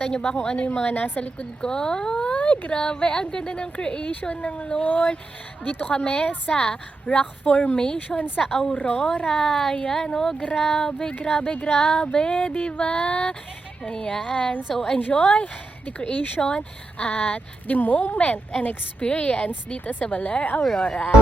Nakikita nyo ba kung ano yung mga nasa likod ko? Ay, grabe, ang ganda ng creation ng Lord. Dito kami sa rock formation sa Aurora. Ayan, oh, grabe, grabe, grabe, di ba? Ayan, so enjoy the creation at the moment and experience dito sa Baler, Aurora.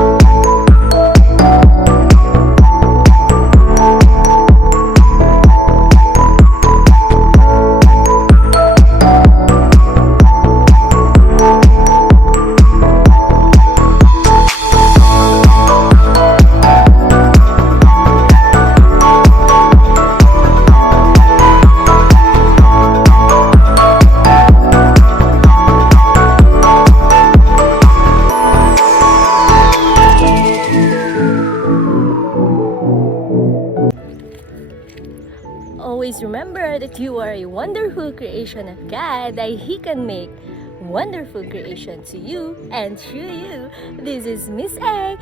Always remember that you are a wonderful creation of God, that He can make wonderful creation to you and through you. This is MS.A.